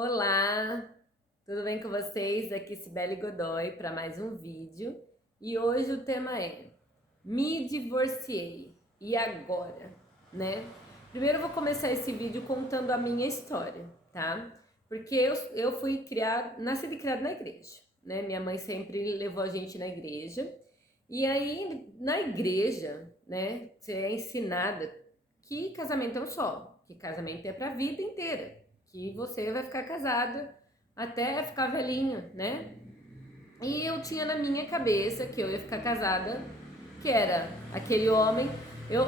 Olá, tudo bem com vocês? Aqui Cibele Godoy para mais um vídeo e hoje o tema é Me divorciei, e agora? Né? Primeiro eu vou começar esse vídeo contando a minha história, tá? Porque eu fui nascida e criada na igreja, né? Minha mãe sempre levou a gente na igreja e aí na igreja, né, você é ensinada que casamento é um só, que casamento é pra vida inteira, que você vai ficar casado até ficar velhinho, né? E eu tinha na minha cabeça que eu ia ficar casada, que era aquele homem.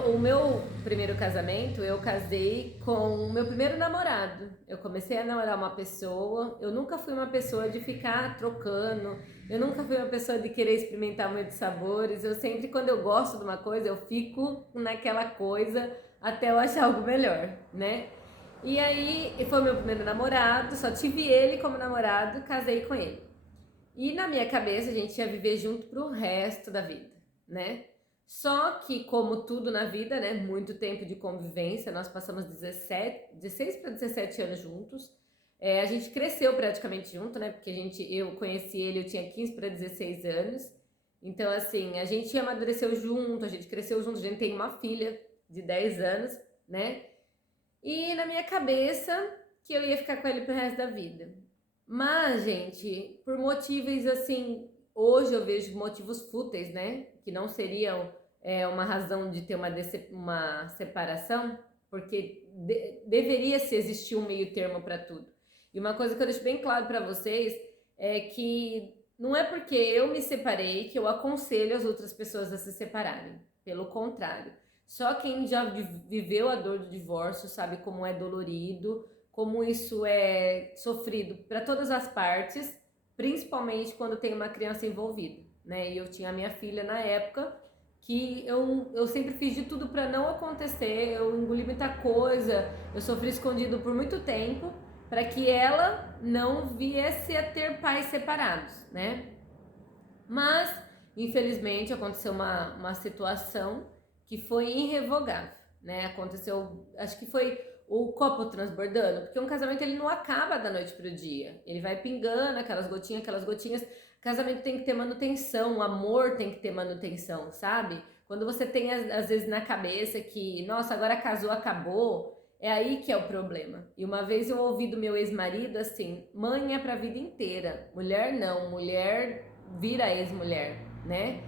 O meu primeiro casamento, eu casei com o meu primeiro namorado. Eu comecei a namorar uma pessoa, eu nunca fui uma pessoa de ficar trocando, eu nunca fui uma pessoa de querer experimentar muitos sabores. Eu sempre, quando eu gosto de uma coisa, eu fico naquela coisa até eu achar algo melhor, né? E aí, foi meu primeiro namorado, só tive ele como namorado, casei com ele. E na minha cabeça a gente ia viver junto pro resto da vida, né? Só que, como tudo na vida, né? Muito tempo de convivência, nós passamos 16 para 17 anos juntos. A gente cresceu praticamente junto, né? Porque eu conheci ele, eu tinha 15 para 16 anos. Então, assim, a gente amadureceu junto, a gente cresceu junto, a gente tem uma filha de 10 anos, né? E na minha cabeça que eu ia ficar com ele pro resto da vida. Mas, gente, por motivos assim, hoje eu vejo motivos fúteis, né? Que não seriam uma razão de ter uma separação, porque deveria se existir um meio termo para tudo. E uma coisa que eu deixo bem claro para vocês é que não é porque eu me separei que eu aconselho as outras pessoas a se separarem. Pelo contrário. Só quem já viveu a dor do divórcio sabe como é dolorido, como isso é sofrido para todas as partes, principalmente quando tem uma criança envolvida, né? E eu tinha a minha filha na época, que eu sempre fiz de tudo para não acontecer, eu engoli muita coisa, eu sofri escondido por muito tempo, para que ela não viesse a ter pais separados, né? Mas, infelizmente, aconteceu uma situação que foi irrevogável, né? Aconteceu, acho que foi o copo transbordando, porque um casamento ele não acaba da noite pro dia, ele vai pingando aquelas gotinhas. Casamento tem que ter manutenção, o amor tem que ter manutenção, sabe? Quando você tem às vezes na cabeça que, nossa, agora casou, acabou, é aí que é o problema. E uma vez eu ouvi do meu ex-marido assim: mãe é pra vida inteira, mulher não, mulher vira ex-mulher, né?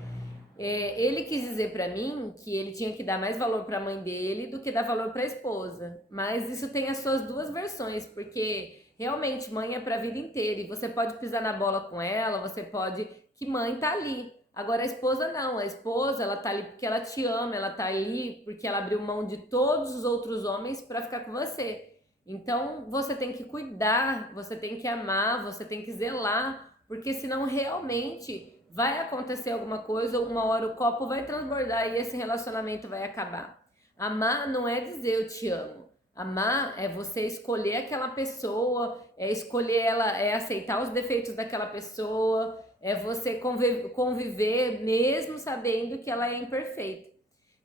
Ele quis dizer pra mim que ele tinha que dar mais valor pra mãe dele do que dar valor pra esposa. Mas isso tem as suas duas versões, porque realmente mãe é pra vida inteira e você pode pisar na bola com ela, você pode, que mãe tá ali. Agora a esposa não, a esposa ela tá ali porque ela te ama, ela tá ali porque ela abriu mão de todos os outros homens pra ficar com você. Então você tem que cuidar, você tem que amar, você tem que zelar, porque senão realmente vai acontecer alguma coisa, uma hora o copo vai transbordar e esse relacionamento vai acabar. Amar não é dizer eu te amo. Amar é você escolher aquela pessoa, é escolher ela, é aceitar os defeitos daquela pessoa, é você conviver mesmo sabendo que ela é imperfeita.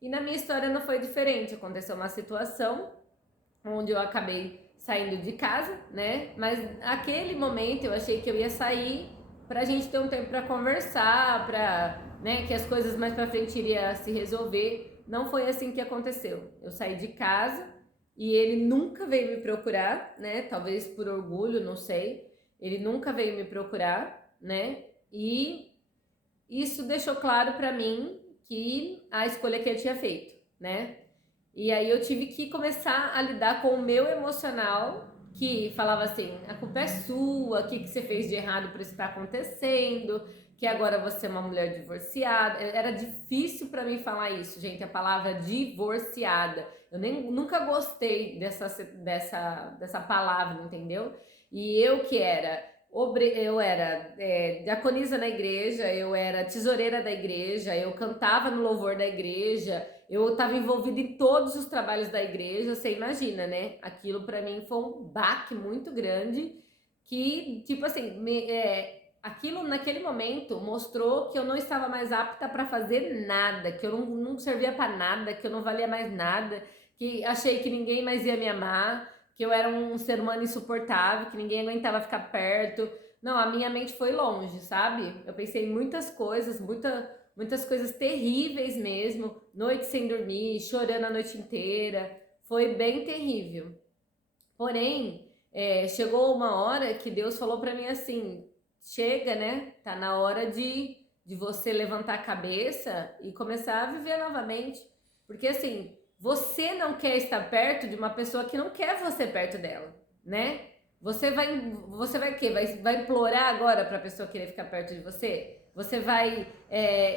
E na minha história não foi diferente. Aconteceu uma situação onde eu acabei saindo de casa, né? Mas naquele momento eu achei que eu ia sair pra gente ter um tempo pra conversar, pra, né, que as coisas mais pra frente iriam se resolver. Não foi assim que aconteceu. Eu saí de casa e ele nunca veio me procurar, né? Talvez por orgulho, não sei. Ele nunca veio me procurar, né? E isso deixou claro pra mim que a escolha que ele tinha feito, né? E aí eu tive que começar a lidar com o meu emocional, que falava assim: a culpa é sua, o que você fez de errado por isso estar acontecendo, que agora você é uma mulher divorciada. Era difícil para mim falar isso, gente, a palavra divorciada. Eu nunca gostei dessa palavra, entendeu? E eu que era diaconisa na igreja, eu era tesoureira da igreja, eu cantava no louvor da igreja, eu estava envolvida em todos os trabalhos da igreja, você imagina, né? Aquilo para mim foi um baque muito grande, que, tipo assim, aquilo naquele momento mostrou que eu não estava mais apta para fazer nada, que eu não servia para nada, que eu não valia mais nada, que achei que ninguém mais ia me amar, que eu era um ser humano insuportável, que ninguém aguentava ficar perto. Não, a minha mente foi longe, sabe? Eu pensei em muitas coisas, muitas coisas terríveis mesmo, noite sem dormir, chorando a noite inteira, foi bem terrível. Porém, chegou uma hora que Deus falou para mim assim, chega, né? Tá na hora de você levantar a cabeça e começar a viver novamente. Porque assim, você não quer estar perto de uma pessoa que não quer você perto dela, né? Você vai o quê? Vai implorar agora para a pessoa querer ficar perto de você? Você vai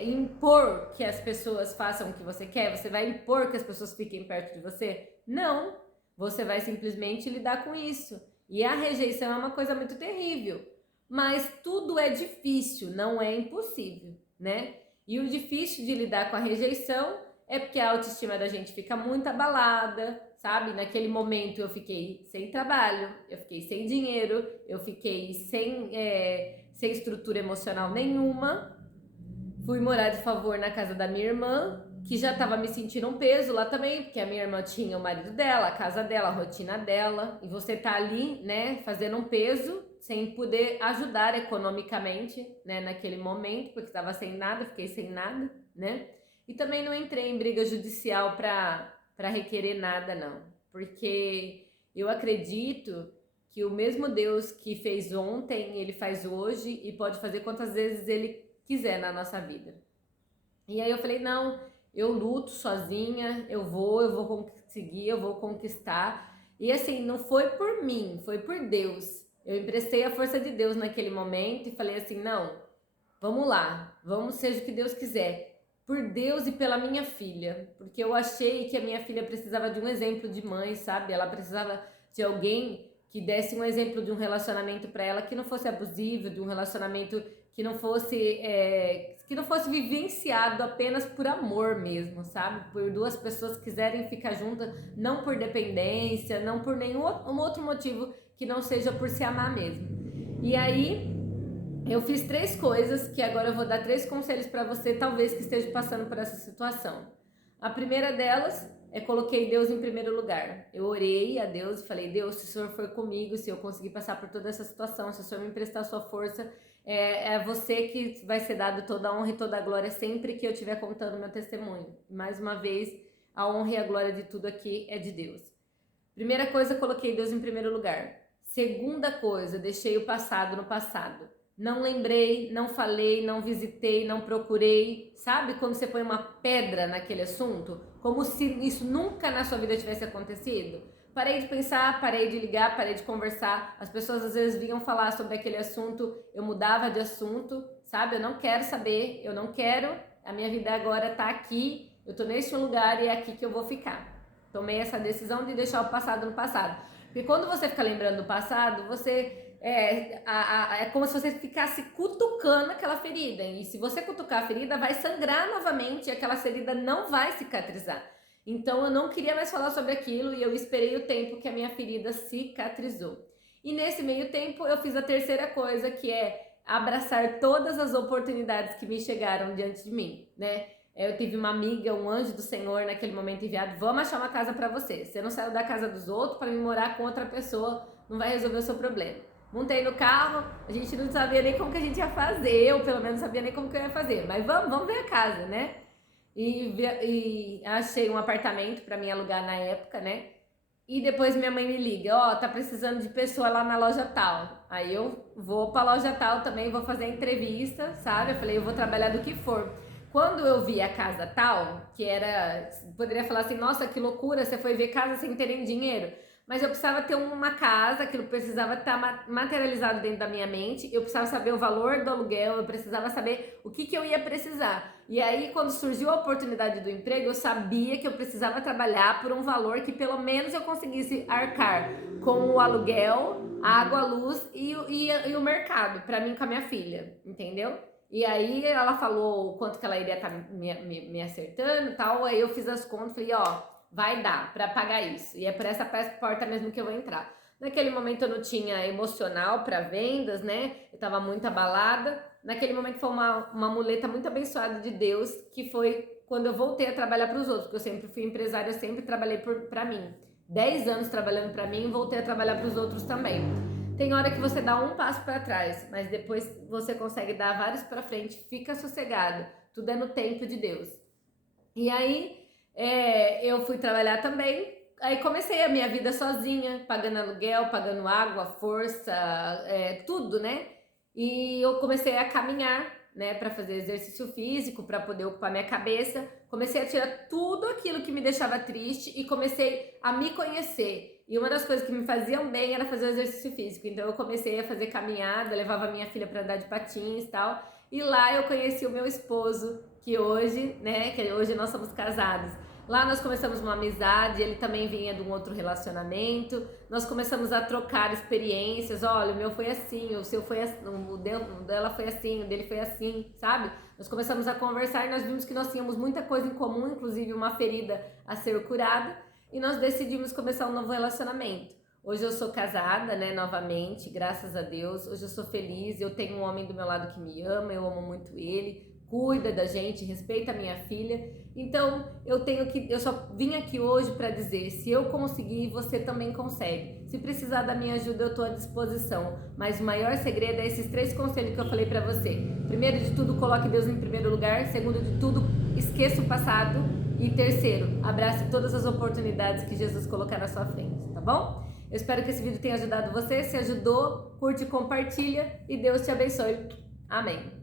impor que as pessoas façam o que você quer? Você vai impor que as pessoas fiquem perto de você? Não! Você vai simplesmente lidar com isso. E a rejeição é uma coisa muito terrível. Mas tudo é difícil, não é impossível, né? E o difícil de lidar com a rejeição é porque a autoestima da gente fica muito abalada, sabe? Naquele momento eu fiquei sem trabalho, eu fiquei sem dinheiro, eu fiquei sem estrutura emocional nenhuma. Fui morar de favor na casa da minha irmã, que já estava me sentindo um peso lá também, porque a minha irmã tinha o marido dela, a casa dela, a rotina dela, e você tá ali, né, fazendo um peso sem poder ajudar economicamente, né, naquele momento, porque estava sem nada, fiquei sem nada, né? E também não entrei em briga judicial para requerer nada, não, porque eu acredito que o mesmo Deus que fez ontem, ele faz hoje e pode fazer quantas vezes ele quiser na nossa vida. E aí eu falei, não, eu luto sozinha, eu vou conseguir, eu vou conquistar. E assim, não foi por mim, foi por Deus. Eu emprestei a força de Deus naquele momento e falei assim, não, vamos lá, vamos seja o que Deus quiser. Por Deus e pela minha filha, porque eu achei que a minha filha precisava de um exemplo de mãe, sabe? Ela precisava de alguém que desse um exemplo de um relacionamento para ela que não fosse abusivo, de um relacionamento que não fosse vivenciado apenas por amor mesmo, sabe? Por duas pessoas que quiserem ficar juntas, não por dependência, não por nenhum outro motivo que não seja por se amar mesmo. E aí eu fiz 3 coisas que agora eu vou dar 3 conselhos para você, talvez que esteja passando por essa situação. A primeira delas coloquei Deus em primeiro lugar. Eu orei a Deus e falei, Deus, se o Senhor for comigo, se eu conseguir passar por toda essa situação, se o Senhor me emprestar a sua força, é você que vai ser dado toda a honra e toda a glória sempre que eu estiver contando meu testemunho. Mais uma vez, a honra e a glória de tudo aqui é de Deus. Primeira coisa, coloquei Deus em primeiro lugar. Segunda coisa, deixei o passado no passado. Não lembrei, não falei, não visitei, não procurei. Sabe quando você põe uma pedra naquele assunto? Como se isso nunca na sua vida tivesse acontecido? Parei de pensar, parei de ligar, parei de conversar. As pessoas às vezes vinham falar sobre aquele assunto, eu mudava de assunto, sabe? Eu não quero saber, eu não quero. A minha vida agora tá aqui, eu tô neste lugar e é aqui que eu vou ficar. Tomei essa decisão de deixar o passado no passado. Porque quando você fica lembrando do passado, você é como se você ficasse cutucando aquela ferida. E se você cutucar a ferida, vai sangrar novamente e aquela ferida não vai cicatrizar. Então eu não queria mais falar sobre aquilo e eu esperei o tempo que a minha ferida cicatrizou. E nesse meio tempo eu fiz a terceira coisa, que é abraçar todas as oportunidades que me chegaram diante de mim, né? Eu tive uma amiga, um anjo do Senhor naquele momento enviado, vamos achar uma casa para você. Você não saiu da casa dos outros para ir morar com outra pessoa, não vai resolver o seu problema. Montei no carro, a gente não sabia nem como que a gente ia fazer, eu pelo menos não sabia nem como que eu ia fazer, mas vamos ver a casa, né? E achei um apartamento para mim alugar na época, né? E depois minha mãe me liga, ó, tá precisando de pessoa lá na loja tal. Aí eu vou pra loja tal também, vou fazer a entrevista, sabe? Eu falei, eu vou trabalhar do que for. Quando eu vi a casa tal, que era, poderia falar assim, nossa, que loucura, você foi ver casa sem ter nem dinheiro. Mas eu precisava ter uma casa, aquilo precisava estar materializado dentro da minha mente, eu precisava saber o valor do aluguel, eu precisava saber o que eu ia precisar. E aí, quando surgiu a oportunidade do emprego, eu sabia que eu precisava trabalhar por um valor que pelo menos eu conseguisse arcar com o aluguel, a água, a luz e o mercado, para mim com a minha filha, entendeu? E aí ela falou o quanto que ela iria estar me acertando e tal, aí eu fiz as contas, falei, ó, vai dar para pagar isso. E é por essa porta mesmo que eu vou entrar. Naquele momento eu não tinha emocional para vendas, né? Eu tava muito abalada. Naquele momento foi uma muleta muito abençoada de Deus, que foi quando eu voltei a trabalhar para os outros, porque eu sempre fui empresária, eu sempre trabalhei para mim, 10 anos trabalhando para mim e voltei a trabalhar para os outros também. Tem hora que você dá um passo para trás, mas depois você consegue dar vários para frente, fica sossegado, tudo é no tempo de Deus. E aí eu fui trabalhar também, aí comecei a minha vida sozinha, pagando aluguel, pagando água, força, tudo, né? E eu comecei a caminhar, né, para fazer exercício físico, para poder ocupar minha cabeça. Comecei a tirar tudo aquilo que me deixava triste e comecei a me conhecer. E uma das coisas que me faziam bem era fazer o exercício físico. Então eu comecei a fazer caminhada, levava minha filha para andar de patins e tal. E lá eu conheci o meu esposo, que hoje nós somos casados. Lá nós começamos uma amizade, ele também vinha de um outro relacionamento. Nós começamos a trocar experiências. Olha, o meu foi assim, o seu foi assim, o dela foi assim, o dele foi assim, sabe? Nós começamos a conversar e nós vimos que nós tínhamos muita coisa em comum, inclusive uma ferida a ser curada. E nós decidimos começar um novo relacionamento. Hoje eu sou casada, né, novamente, graças a Deus. Hoje eu sou feliz, eu tenho um homem do meu lado que me ama, eu amo muito ele, cuida da gente, respeita a minha filha. Então, eu só vim aqui hoje para dizer, se eu conseguir, você também consegue. Se precisar da minha ajuda, eu estou à disposição. Mas o maior segredo é esses 3 conselhos que eu falei para você. Primeiro de tudo, coloque Deus em primeiro lugar. Segundo de tudo, esqueça o passado. E terceiro, abrace todas as oportunidades que Jesus colocar na sua frente, tá bom? Eu espero que esse vídeo tenha ajudado você. Se ajudou, curte e compartilha. E Deus te abençoe. Amém.